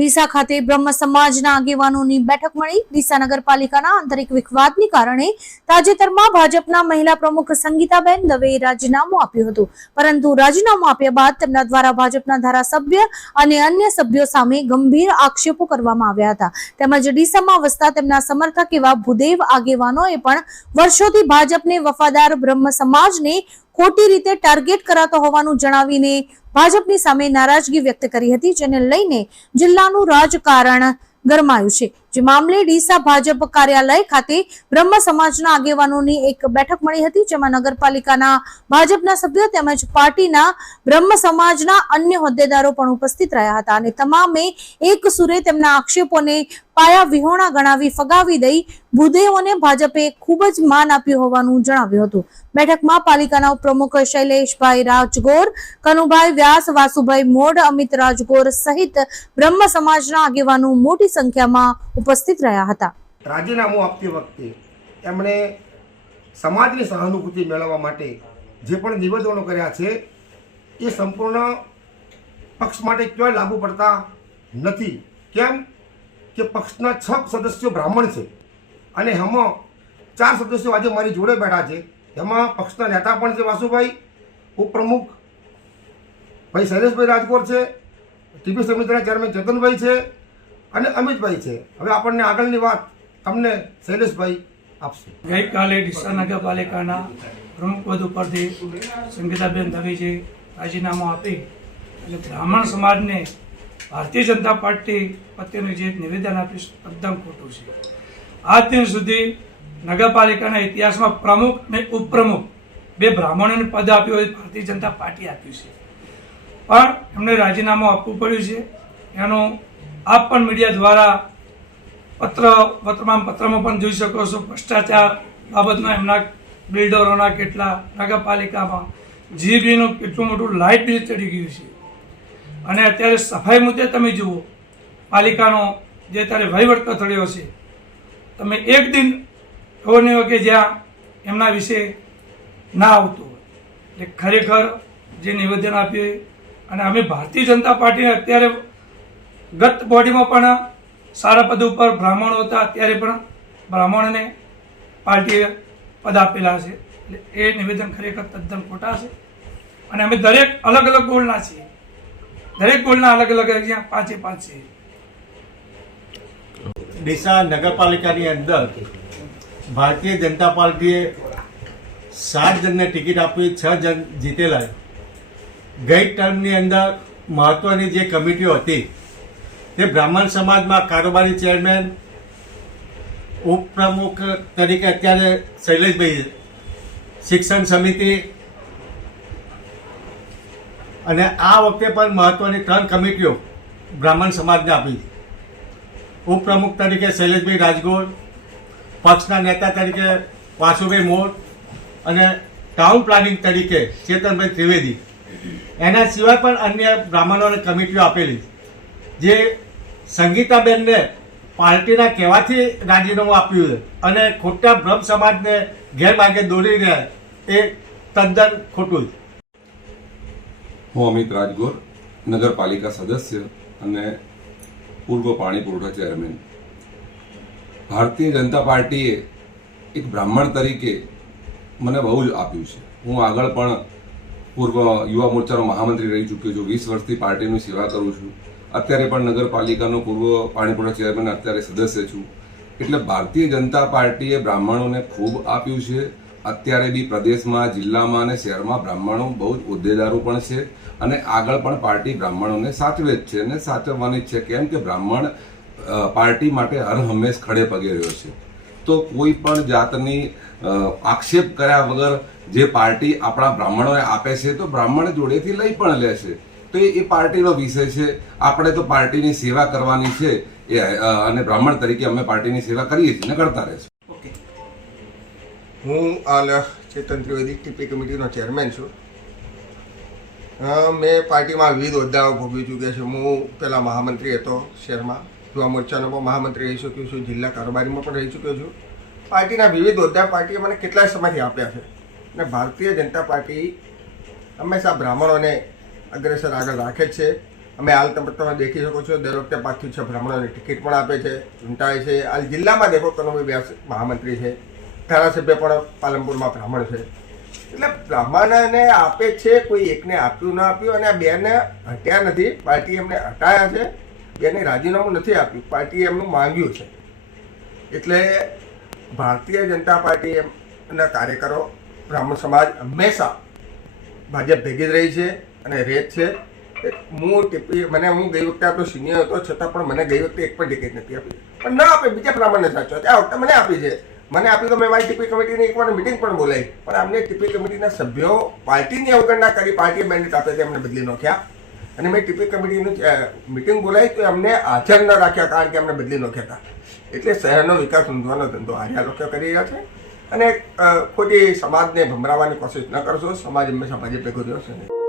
ડીસા ખાતે બ્રહ્મ સમાજના આગેવાનોની બેઠક મળી। ડીસા નગરપાલિકાના આંતરિક વિખવાદને કારણે તાજેતરમાં ભાજપના મહિલા પ્રમુખ સંગીતાબેન દવેએ રાજીનામું આપ્યું હતું, પરંતુ રાજીનામું આપ્યા બાદ તેમના દ્વારા ભાજપના ધારાસભ્ય અને અન્ય સભ્યો સામે ગંભીર આક્ષેપો કરવામાં આવ્યા હતા। તેમજ ડીસામાં વસતા તેમના સમર્થક એવા ભૂદેવ આગેવાનોએ પણ વર્ષોથી ભાજપને વફાદાર બ્રહ્મ સમાજને ખોટી રીતે ટાર્ગેટ કરાતો હોવાનું જણાવીને ભાજપની સામે નારાજગી વ્યક્ત કરી હતી, જેને લઈને જિલ્લાનું રાજકારણ ગરમાયું છે। જે મામલે ડીસા ભાજપ કાર્યાલય ખાતે બ્રહ્મ સમાજના આગેવાનોની એક બેઠક મળી હતી, જેમાં નગરપાલિકાના ભાજપના સભ્યો તેમજ પાર્ટીના બ્રહ્મ સમાજના અન્ય હોદ્દેદારો પણ ઉપસ્થિત રહ્યા હતા અને તમામે એક સુરે તેમના આક્ષેપોને પાયા વિહોણા ગણાવી ફગાવી દઈ ભૂદેવોને ભાજપે ખૂબ જ માન આપ્યું હોવાનું જણાવ્યું હતું। બેઠકમાં પાલિકાના ઉપપ્રમુખ શૈલેષભાઈ રાજગોર, કનુભાઈ વ્યાસ, વાસુભાઈ મોડ, અમિત રાજગોર સહિત બ્રહ્મ સમાજના આગેવાનો મોટી સંખ્યામાં ઉપસ્થિત રહ્યા હતા। રાજીનામું આપતી વખતે એમણે સમાજની સહાનુભૂતિ મેળવવા માટે જે પણ નિવેદનો કર્યા છે એ સંપૂર્ણ પક્ષ માટે ક્યાંય લાગુ પડતા નથી। કેમ કે પક્ષના 6 સદસ્યો બ્રાહ્મણ છે અને એમાં 4 સદસ્યો આજે મારી જોડે બેઠા છે। એમાં પક્ષના નેતા પણ છે વાસુભાઈ, ઉપપ્રમુખ ભાઈ શૈલેષભાઈ રાજકોર છે, ટીપી સમિતિના ચેરમેન ચેતનભાઈ છે અને અમિતભાઈ છે। હવે આપણને આગળની વાત તમને શૈલેષભાઈ આપશે। ગઈકાલે ડીસા નગરપાલિકાના પ્રમુખ પદ ઉપરથી સંગીતાબેન દવેજી રાજીનામું આપી અને બ્રાહ્મણ સમાજને ભારતીય જનતા પાર્ટી પ્રત્યેનું જે નિવેદન આપ્યું તદ્દન ખોટું છે। આજ દિન સુધી નગરપાલિકાના ઇતિહાસમાં પ્રમુખ અને ઉપપ્રમુખ બે બ્રાહ્મણોને પદ આપ્યું હોય ભારતીય જનતા પાર્ટી આપ્યું છે, પણ એમને રાજીનામું આપવું પડ્યું છે। એનું આપ પણ મીડિયા દ્વારા પત્રમાં પણ જોઈ શકો છો। ભ્રષ્ટાચાર બાબતમાં એમના બિલ્ડરોના કેટલા, નગરપાલિકામાં જીબીનું કેટલું મોટું લાઇટ બિલ ચડી ગયું છે અને અત્યારે સફાઈ મુદ્દે તમે જુઓ પાલિકાનો જે અત્યારે વહીવટ કથળ્યો છે, તમે એક દિન એવો નહીં હોય કે જ્યાં એમના વિશે ના આવતું હોય। એટલે ખરેખર જે નિવેદન આપ્યું અને અમે ભારતીય જનતા પાર્ટીને અત્યારે ગત બોડીમાં પણ સારા પદ ઉપર બ્રાહ્મણો હતા, અત્યારે પણ બ્રાહ્મણને પાર્ટીએ પદ આપેલા છે, એટલે એ નિવેદન ખરેખર તદ્દન ખોટા છે અને અમે દરેક અલગ અલગ ગોળના છીએ, દરેક ગોળના અલગ અલગ અહીંયા 5 છે। ડીસા નગરપાલિકાની અંદર ભારતીય જનતા પાર્ટીએ 7 જણને ટિકિટ આપી, 6 જણ જીતેલા। ગઈ ટર્મની અંદર મહત્વની જે કમિટીઓ હતી તે બ્રાહ્મણ સમાજમાં કારોબારી ચેરમેન, ઉપપ્રમુખ તરીકે અત્યારે શૈલેષભાઈ, શિક્ષણ સમિતિ અને આ વખતે પણ મહત્વની 3 કમિટીઓ બ્રાહ્મણ સમાજને આપી। ઉપપ્રમુખ તરીકે શૈલેષભાઈ રાજગોર, પક્ષના નેતા તરીકે વાસુભાઈ મોડ અને ટાઉન પ્લાનિંગ તરીકે ચેતનભાઈ ત્રિવેદી। એના સિવાય પણ અન્ય બ્રાહ્મણોને કમિટીઓ આપેલી, જે સંગીતાબેનને પાર્ટીના કહેવાથી રાજીનામું આપ્યું અને ખોટા બ્રહ્મ સમાજને ગેરમાર્ગે દોરી રહ્યા એ તદ્દન ખોટું છે। હું અમિત રાજગોર, નગરપાલિકા સદસ્ય અને પૂર્વ પાણી પુરવઠા ચેરમેન। ભારતીય જનતા પાર્ટીએ એક બ્રાહ્મણ તરીકે મને બહુ જ આપ્યું છે। હું આગળ પણ પૂર્વ યુવા મોરચાનો મહામંત્રી રહી ચૂક્યો છું, 20 વર્ષથી પાર્ટીની સેવા કરું છું, અત્યારે પણ નગરપાલિકાનો પૂર્વ પાણી પુરવઠા ચેરમેન અત્યારે સદસ્ય છું। એટલે ભારતીય જનતા પાર્ટીએ બ્રાહ્મણોને ખૂબ આપ્યું છે। અત્યારે બી પ્રદેશમાં, જિલ્લામાં અને શહેરમાં બ્રાહ્મણો બહુ જ હોદ્દેદારો પણ છે અને આગળ પણ પાર્ટી બ્રાહ્મણોને સાચવે જ છે અને સાચવવાની જ છે। કેમ કે બ્રાહ્મણ પાર્ટી માટે હર હંમેશ ખડે પગે રહ્યો છે। તો કોઈ પણ જાતની આક્ષેપ કર્યા વગર જે પાર્ટી આપણા બ્રાહ્મણોને આપે છે તો બ્રાહ્મણ જોડેથી લઈ પણ લે છે, તો એ પાર્ટીનો વિષય છે। આપણે તો પાર્ટીની સેવા કરવાની છે અને બ્રાહ્મણ તરીકે અમે પાર્ટીની સેવા કરીએ છીએ અને કરતા રહીશું। હું હાલ ચેતન ત્રિવેદી, ટીપી કમિટીનો ચેરમેન છું। મેં પાર્ટીમાં વિવિધ હોદ્દાઓ ભોગવી ચૂક્યા છે। હું પહેલાં મહામંત્રી હતો શહેરમાં, યુવા મોરચાનો પણ મહામંત્રી રહી ચૂક્યો છું, જિલ્લા કારોબારીમાં પણ રહી ચૂક્યો છું। પાર્ટીના વિવિધ હોદ્દા પાર્ટીએ મને કેટલાય સમયથી આપ્યા છે અને ભારતીય જનતા પાર્ટી હંમેશા બ્રાહ્મણોને અગ્રેસર આગળ રાખે છે અમે હાલ તમે દેખી શકો છો દર વખતે 5 થી 6 બ્રાહ્મણોની ટિકિટ પણ આપે છે, ચૂંટાય છે. હાલ જિલ્લામાં દેખો કનોભાઈ વ્યાસ મહામંત્રી છે, ધારાસભ્ય પણ પાલનપુરમાં બ્રાહ્મણ છે. એટલે બ્રાહ્મણને આપે છે, કોઈ એકને આપ્યું ના આપ્યું. અને આ બેને હટ્યા નથી, પાર્ટી એમને હટાયા છે, બેને રાજીનામું નથી આપ્યું, પાર્ટીએ એમનું માંગ્યું છે. એટલે ભારતીય જનતા પાર્ટી એમના કાર્યકરો, બ્રાહ્મણ સમાજ હંમેશા ભાજપ ભેગી જ રહી છે અને રહે જ છે. હું ગઈ વખતે આપણો સિનિયર હતો, છતાં પણ મને ગઈ વખતે એક પણ ટિકિટ નથી આપી, પણ ના આપે બીજા બ્રાહ્મણને સાચો. આ વખતે મને આપી છે. મને આપી તો મેં મારી ટીપી કમિટીની એકવાર મિટિંગ પણ બોલાવી, પણ અમને ટીપી કમિટીના સભ્યો પાર્ટીની અવગણના કરી, પાર્ટીએ મેન્ડેટ આપે તે અમને બદલી નાખ્યા. અને મેં ટીપી કમિટીની મિટિંગ બોલાવી તો અમને હાજર ન રાખ્યા, કારણ કે અમને બદલી નાખ્યા હતા. એટલે શહેરનો વિકાસ ઊંધવાનો ધંધો આર્યા લોકો કરી રહ્યા છે. અને ખોટી સમાજને ભમરાવવાની કોશિશ ન કરશો. સમાજ હંમેશા ભાજપ ભેગો રહ્યો છે.